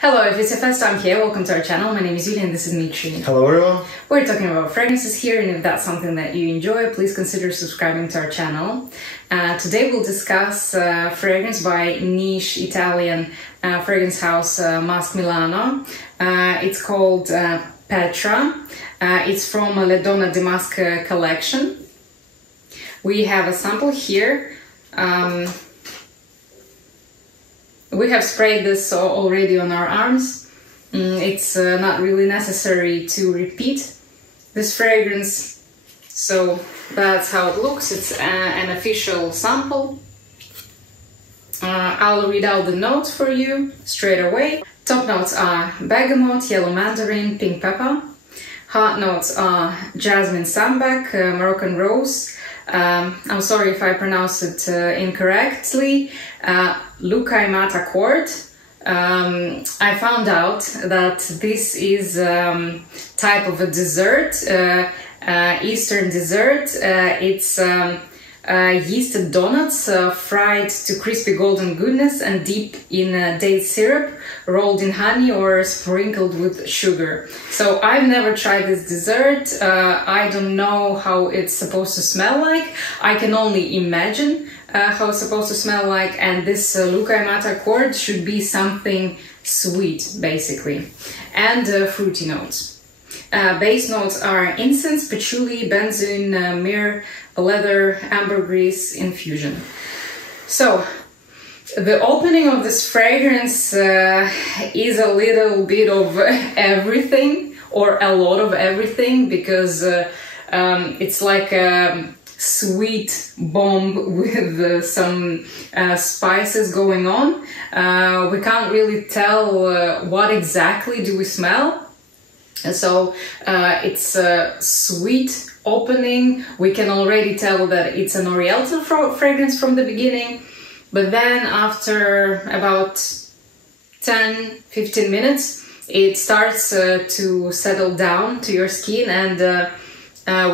Hello, if it's your first time here, welcome to our channel. My name is Julia and this is Mitri. Hello everyone. We're talking about fragrances here, and if that's something that you enjoy, please consider subscribing to our channel. Today we'll discuss fragrance by niche Italian fragrance house Masque Milano. It's called Petra. It's from Le Donna di Masque collection. We have a sample here. We have sprayed this already on our arms. It's not really necessary to repeat this fragrance, so that's how it looks. It's an official sample. I'll read out the notes for you straight away. Top notes are bergamot, yellow mandarin, pink pepper. Heart notes are jasmine sambac, Moroccan rose. I'm sorry if I pronounce it incorrectly. Lucaimat accord. I found out that this is type of a dessert, Eastern dessert. It's yeasted donuts fried to crispy golden goodness and dipped in date syrup, rolled in honey or sprinkled with sugar. So I've never tried this dessert. I don't know how it's supposed to smell like. I can only imagine how it's supposed to smell like, and this Lucaimat accord should be something sweet basically, and fruity notes. Base notes are incense, patchouli, benzoin, myrrh, leather, ambergris infusion. So the opening of this fragrance is a little bit of everything, or a lot of everything, because it's like a sweet bomb with some spices going on. We can't really tell what exactly do we smell. So it's a sweet opening. We can already tell that it's an Oriental fragrance from the beginning, but then after about 10-15 minutes it starts to settle down to your skin, and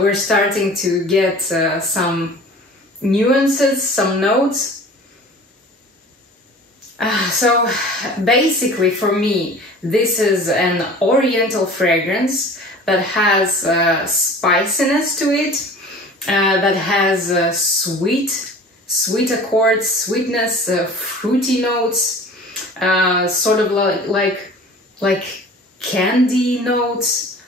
we're starting to get some nuances, some notes. So basically for me this is an Oriental fragrance that has spiciness to it, that has sweet accords, sweetness, fruity notes, sort of like candy notes,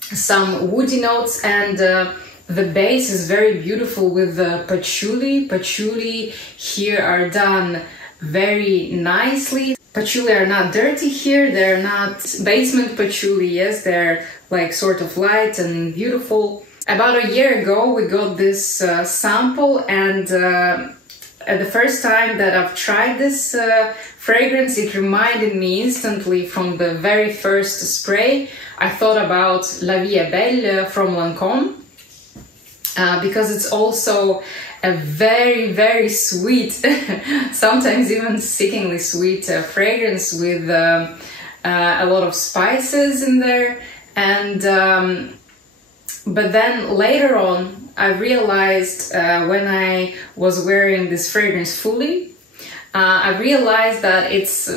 some woody notes, and the base is very beautiful with patchouli. Patchouli here are done very nicely. Patchouli are not dirty here, they're not basement patchouli, yes, they're like sort of light and beautiful. About a year ago we got this sample, and the first time that I've tried this fragrance, it reminded me instantly from the very first spray. I thought about La Vie est Belle from Lancôme, because it's also a very sweet, sometimes even sickeningly sweet fragrance with a lot of spices in there. And but then later on I realized, when I was wearing this fragrance fully, I realized that it's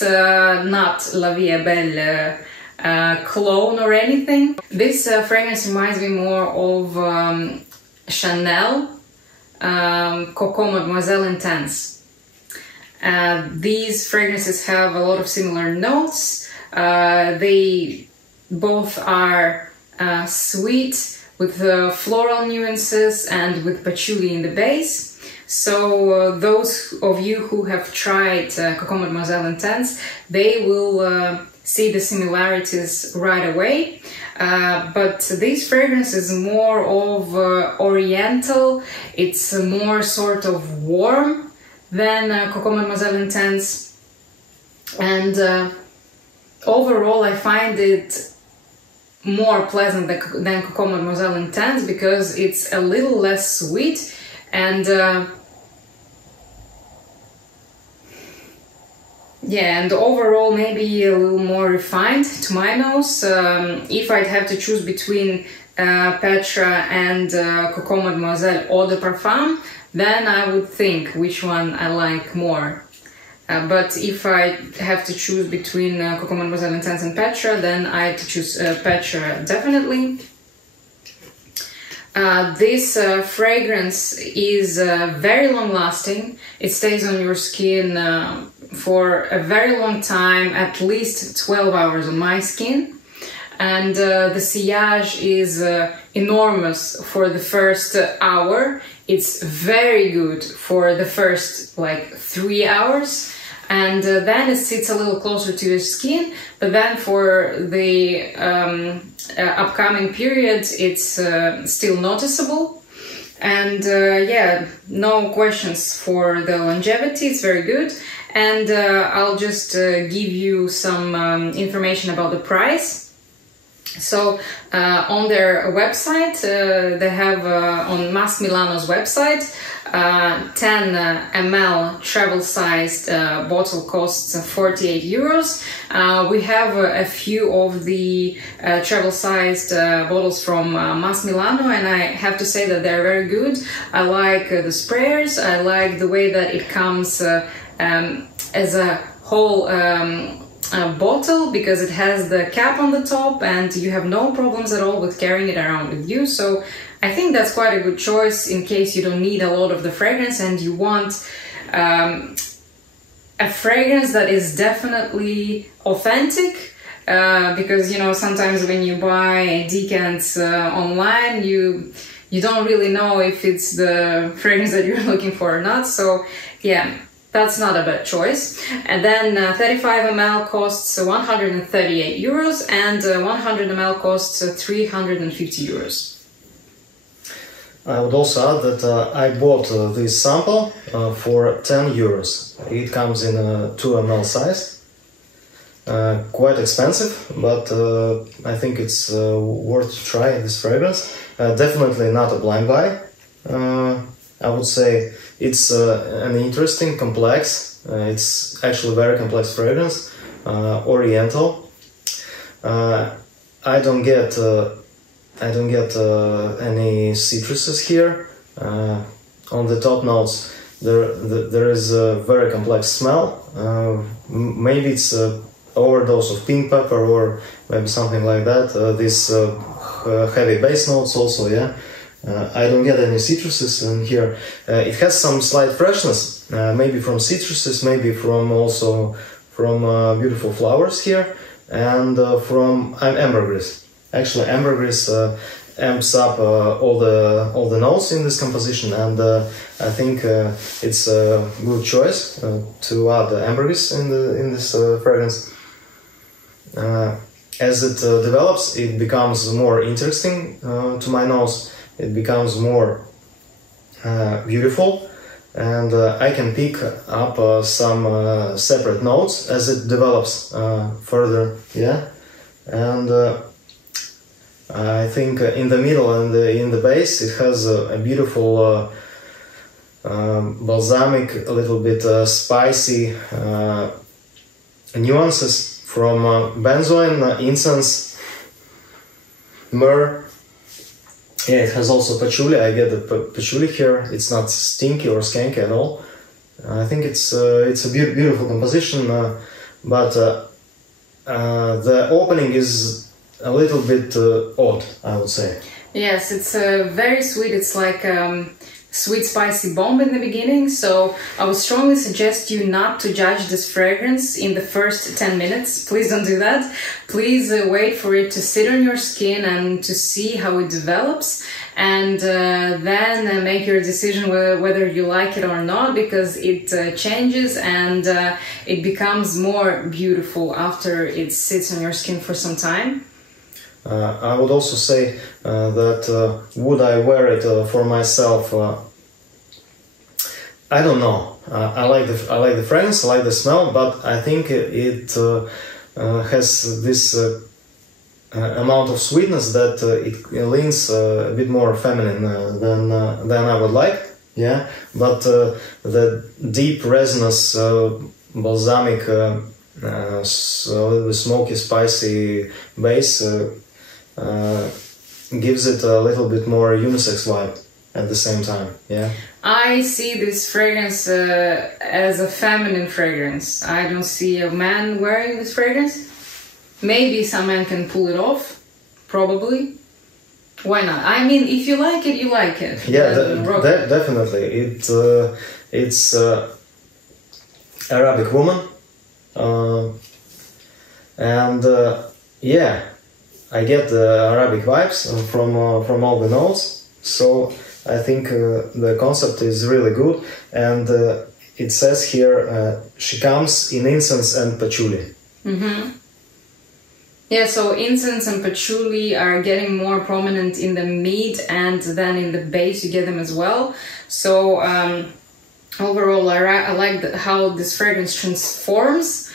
not La Vie est Belle clone or anything. This fragrance reminds me more of Chanel Coco Mademoiselle Intense. These fragrances have a lot of similar notes. They both are sweet with floral nuances and with patchouli in the base. So those of you who have tried Coco Mademoiselle Intense, they will see the similarities right away. But this fragrance is more of Oriental. It's more sort of warm than Coco Mademoiselle Intense, and overall I find it more pleasant than Coco Mademoiselle Intense, because it's a little less sweet, and yeah, and overall maybe a little more refined to my nose. If I'd have to choose between Petra and Coco Mademoiselle Eau de Parfum, then I would think which one I like more. But if I have to choose between Coco Mademoiselle Intense and Petra, then I have to choose Petra definitely. This fragrance is very long lasting. It stays on your skin for a very long time, at least 12 hours on my skin. And the sillage is enormous for the first hour. It's very good for the first like 3 hours. And then it sits a little closer to your skin, but then for the upcoming periods, it's still noticeable. And yeah, no questions for the longevity, it's very good. And I'll just give you some information about the price. So on their website, they have on Masque Milano's website, 10 ml travel-sized bottle costs 48 euros. We have a few of the travel-sized bottles from Masque Milano, and I have to say that they're very good. I like the sprayers. I like the way that it comes as a whole bottle, because it has the cap on the top and you have no problems at all with carrying it around with you. So I think that's quite a good choice in case you don't need a lot of the fragrance and you want a fragrance that is definitely authentic. Because, you know, sometimes when you buy decants online, you don't really know if it's the fragrance that you're looking for or not. So yeah, that's not a bad choice. And then 35 ml costs 138 euros and 100 ml costs 350 euros. I would also add that I bought this sample for 10 euros. It comes in a 2 ml size. Quite expensive, but I think it's worth to try this fragrance. Definitely not a blind buy. I would say it's an interesting, complex. It's actually very complex fragrance, oriental. I don't get any citruses here. On the top notes, there is a very complex smell. Maybe it's an overdose of pink pepper or maybe something like that. This heavy base notes also, yeah. I don't get any citruses in here. It has some slight freshness, maybe from citruses, maybe from beautiful flowers here, and from ambergris. Actually, ambergris amps up all the notes in this composition, and I think it's a good choice to add ambergris in this fragrance. As it develops, it becomes more interesting to my nose. It becomes more beautiful, and I can pick up some separate notes as it develops further. Yeah, and I think in the middle and in the base it has a beautiful balsamic, a little bit spicy nuances from benzoin, incense, myrrh. Yeah, it has also patchouli. I get the patchouli here. It's not stinky or skanky at all. I think it's a beautiful composition, but the opening is a little bit odd, I would say. Yes, it's very sweet. It's like sweet spicy bomb in the beginning, so I would strongly suggest you not to judge this fragrance in the first 10 minutes. Please don't do that. Please wait for it to sit on your skin and to see how it develops, and then make your decision whether you like it or not, because it changes and it becomes more beautiful after it sits on your skin for some time. I would also say that would I wear it for myself? I don't know. I like the fragrance, I like the smell, but I think it has this amount of sweetness that it leans a bit more feminine than I would like. Yeah, but the deep resinous balsamic, the smoky, spicy base gives it a little bit more unisex vibe. at the same time. Yeah. I see this fragrance as a feminine fragrance. I don't see a man wearing this fragrance. Maybe some men can pull it off, probably. Why not? I mean, if you like it, you like it. Yeah, definitely. It's Arabic woman, and yeah, I get the Arabic vibes from all the notes. So I think the concept is really good, and it says here she comes in incense and patchouli. Mm-hmm. Yeah, so incense and patchouli are getting more prominent in the mid, and then in the base you get them as well. So overall, I like how this fragrance transforms.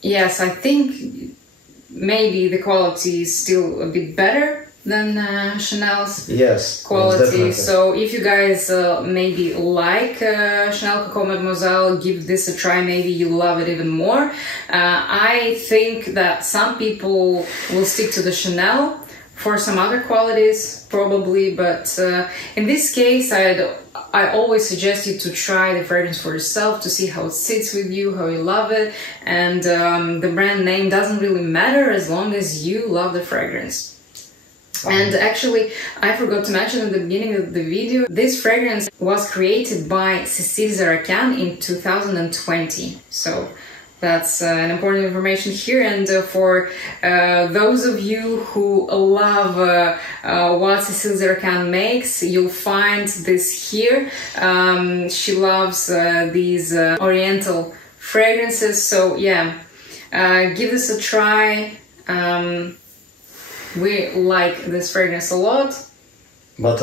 Yes, I think maybe the quality is still a bit better than Chanel's quality. Definitely. So if you guys maybe like Chanel Coco Mademoiselle, give this a try. Maybe you love it even more. I think that some people will stick to the Chanel for some other qualities, probably, but in this case, I always suggest you to try the fragrance for yourself to see how it sits with you, how you love it, and the brand name doesn't really matter as long as you love the fragrance. And actually, I forgot to mention at the beginning of the video, this fragrance was created by Cecile Zarokian in 2020. So that's an important information here. And for those of you who love what Cecile Zarokian makes, you'll find this here. She loves these oriental fragrances. So yeah, give this a try. We like this fragrance a lot. But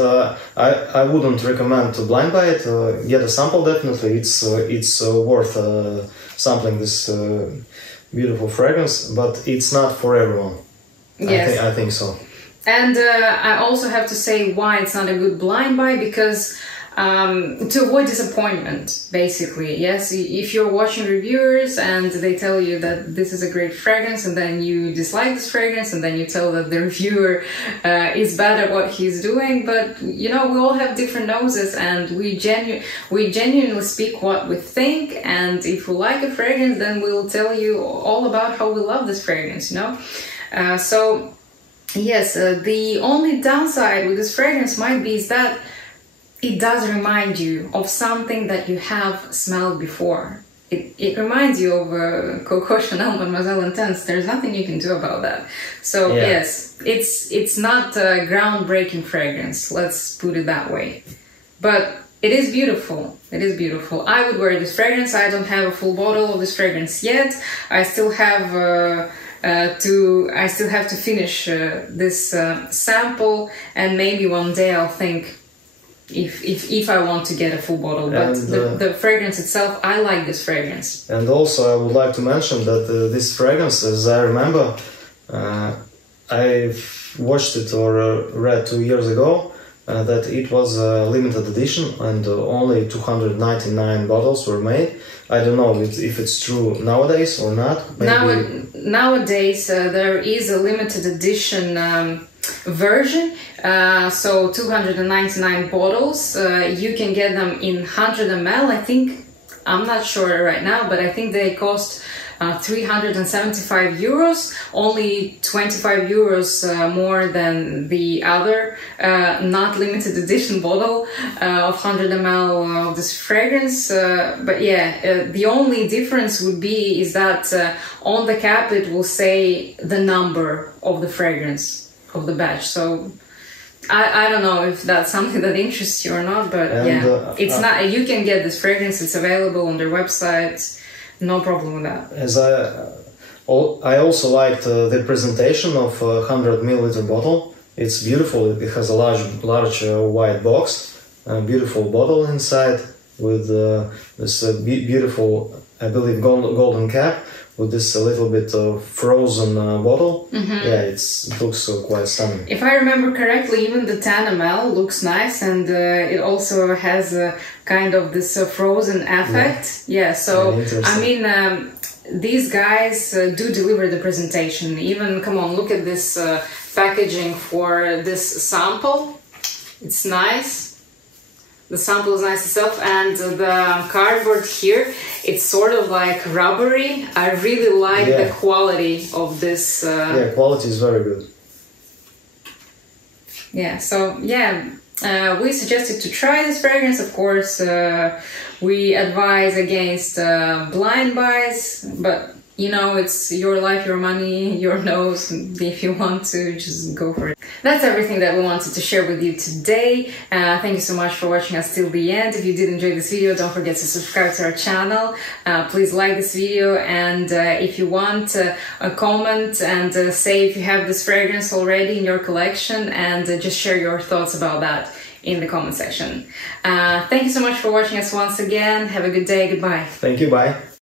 I wouldn't recommend to blind buy it. Get a sample, definitely. It's worth sampling this beautiful fragrance, but it's not for everyone. Yes. I think so. And I also have to say why it's not a good blind buy, because to avoid disappointment, basically. Yes, if you're watching reviewers and they tell you that this is a great fragrance, and then you dislike this fragrance, and then you tell that the reviewer is bad at what he's doing, but you know, we all have different noses, and we genuinely speak what we think, and if we like a fragrance, then we'll tell you all about how we love this fragrance, you know? So yes, the only downside with this fragrance might be is that it does remind you of something that you have smelled before. It reminds you of Coco Chanel Mademoiselle Intense. There's nothing you can do about that. So yeah. Yes, it's not a groundbreaking fragrance, let's put it that way. But it is beautiful. It is beautiful. I would wear this fragrance. I don't have a full bottle of this fragrance yet. I still have to finish this sample, and maybe one day I'll think if I want to get a full bottle. But the fragrance itself, I like this fragrance. And also I would like to mention that this fragrance, as I remember, I watched it or read 2 years ago, that it was a limited edition and only 299 bottles were made. I don't know if it's true nowadays or not. Nowadays there is a limited edition version, so 299 bottles. You can get them in 100 ml. I think, I'm not sure right now, but I think they cost 375 euros, only 25 euros more than the other not limited edition bottle of 100 ml of this fragrance. But yeah, the only difference would be is that on the cap it will say the number of the fragrance of the batch. So I don't know if that's something that interests you or not, but yeah, it's not. You can get this fragrance. It's available on their website. No problem with that. As I also liked the presentation of a 100 milliliter bottle. It's beautiful. It has a large white box, a beautiful bottle inside with this beautiful, I believe, golden cap with this a little bit frozen bottle. Mm-hmm. Yeah, it looks quite stunning. If I remember correctly, even the 10 ml looks nice, and it also has a kind of this frozen effect. Yeah, so I mean, these guys do deliver the presentation. Even, come on, look at this packaging for this sample. It's nice. The sample is nice itself, and the cardboard here, it's sort of like rubbery. I really like the quality of this. Yeah, quality is very good. Yeah, so yeah, we suggested to try this fragrance. Of course, we advise against blind buys, but you know, it's your life, your money, your nose. If you want to, just go for it. That's everything that we wanted to share with you today. Thank you so much for watching us till the end. If you did enjoy this video, don't forget to subscribe to our channel. Please like this video, and if you want, comment and say if you have this fragrance already in your collection, and just share your thoughts about that in the comment section. Thank you so much for watching us once again. Have a good day. Goodbye. Thank you. Bye.